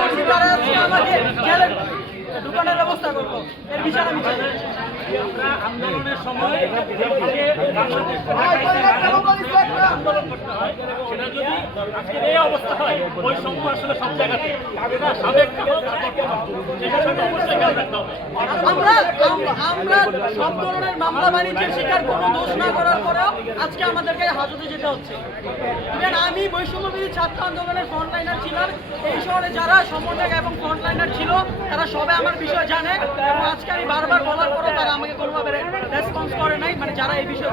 করছি তারা আমাকে জেলে দোকানের ব্যবস্থা করব এর বিচার আমি চাই আন্দোলনের সময় শিকার কোনো দোষ করার আজকে আমাদেরকে হাজতে যেতে হচ্ছে। আমি বৈষম্যবিধি ছাত্র আন্দোলনের ফ্রন্টলাইনার ছিলাম। এই শহরে যারা সমন্বয়ক এবং ফ্রন্টলাইনার ছিল, তারা সবাই আমার বিষয় জানে এবং আজকে আমি বারবার বলার পরেও তারা আমাকে কোনোভাবে রেসপন্স করে নাই। মানে যারা এই বিষয়ে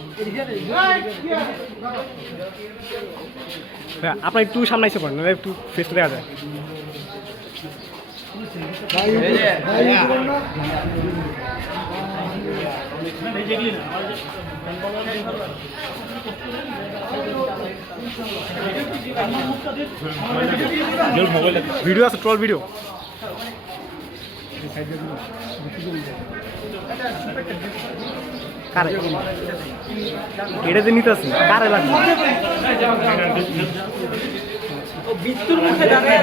আপনার একটু সামনে আইসা পড়েন একটু ফেস দেখা যায়। ভিডিও আছে ট্রল ভিডিও কারে এটা যে নিতে আসি কারে লাগবে? মৃত্যুর মুখে দাঁড়িয়ে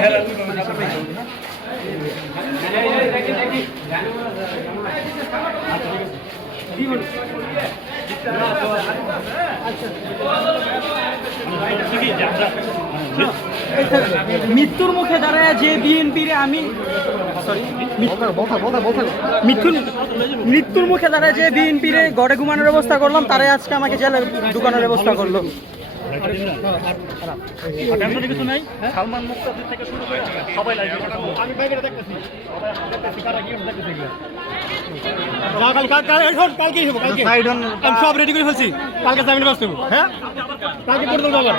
মৃত্যুর মুখে দাঁড়ায় যে বিএনপির আমি। সরি মৃত্যুর মৃত্যুর মুখে দাঁড়ায় যে বিএনপির গড়ে ঘুমানোর ব্যবস্থা করলাম তারাই আজকে আমাকে জেলে ঢুকানোর ব্যবস্থা করল। আগামী কিছু নাই? সালমান মুক্তাদির থেকে শুরু করে সবাই আমি বাইরে দেখতেছি। সব রেডি করে ফেলছি। কালকে জামিনে বসতে হ্যাঁ? কালকে করে দেবো আবার